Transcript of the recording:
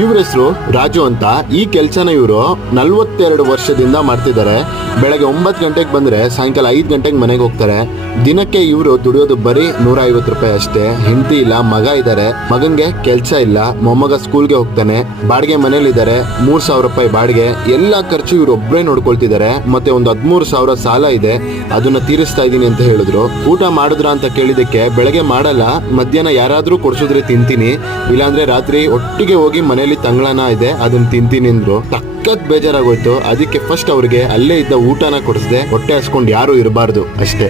ಇವ್ರ ಹೆಸರು ರಾಜು ಅಂತ. ಈ ಕೆಲಸನ ಇವರು 42 ವರ್ಷದಿಂದ ಮಾಡ್ತಿದ್ದಾರೆ. ಬೆಳಗ್ಗೆ 9 ಗಂಟೆಗೆ ಬಂದ್ರೆ ಸಾಯಂಕಾಲ 5 ಗಂಟೆಗೆ ಮನೆಗೆ ಹೋಗ್ತಾರೆ. ದಿನಕ್ಕೆ ಇವರು ದುಡಿಯೋದು ಬರೀ 150 ರೂಪಾಯಿ ಅಷ್ಟೇ. ಹೆಂಡತಿ ಇಲ್ಲ, ಮಗ ಇದ್ದಾರೆ. ಮಗನ್ಗೆ ಕೆಲಸ ಇಲ್ಲ, ಮೊಮ್ಮಗ ಸ್ಕೂಲ್ಗೆ ಹೋಗ್ತಾನೆ. ಬಾಡಿಗೆ ಮನೇಲಿ ಇದ್ದಾರೆ. 3,000 ರೂಪಾಯಿ ಬಾಡಿಗೆ. ಎಲ್ಲಾ ಖರ್ಚು ಇವ್ರು ಒಬ್ಬರೇ ನೋಡ್ಕೊಳ್ತಿದ್ದಾರೆ. ಮತ್ತೆ ಒಂದು 13,000 ಸಾಲ ಇದೆ, ಅದನ್ನ ತೀರಿಸ್ತಾ ಇದೀನಿ ಅಂತ ಹೇಳಿದ್ರು. ಊಟ ಮಾಡಿದ್ರ ಅಂತ ಕೇಳಿದಕ್ಕೆ ಬೆಳಗ್ಗೆ ಮಾಡಲ್ಲ, ಮಧ್ಯಾಹ್ನ ಯಾರಾದ್ರೂ ಕೊಡ್ಸಿದ್ರೆ ತಿಂತೀನಿ, ಇಲ್ಲಾಂದ್ರೆ ರಾತ್ರಿ ಒಟ್ಟಿಗೆ ಹೋಗಿ ಮನೇಲಿ ತಂಗಳನ ಇದೆ ಅದನ್ನ ತಿಂತೀನಿ ಅಂದ್ರು. ಸಖತ್ ಬೇಜಾರಾಗೋಯ್ತು. ಅದಕ್ಕೆ ಫಸ್ಟ್ ಅವ್ರಿಗೆ ಅಲ್ಲೇ ಇದ್ದ ಊಟನ ಕೊಡಿಸ್ದೆ. ಹೊಟ್ಟೆ ಹಸ್ಕೊಂಡು ಯಾರು ಇರಬಾರ್ದು ಅಷ್ಟೇ.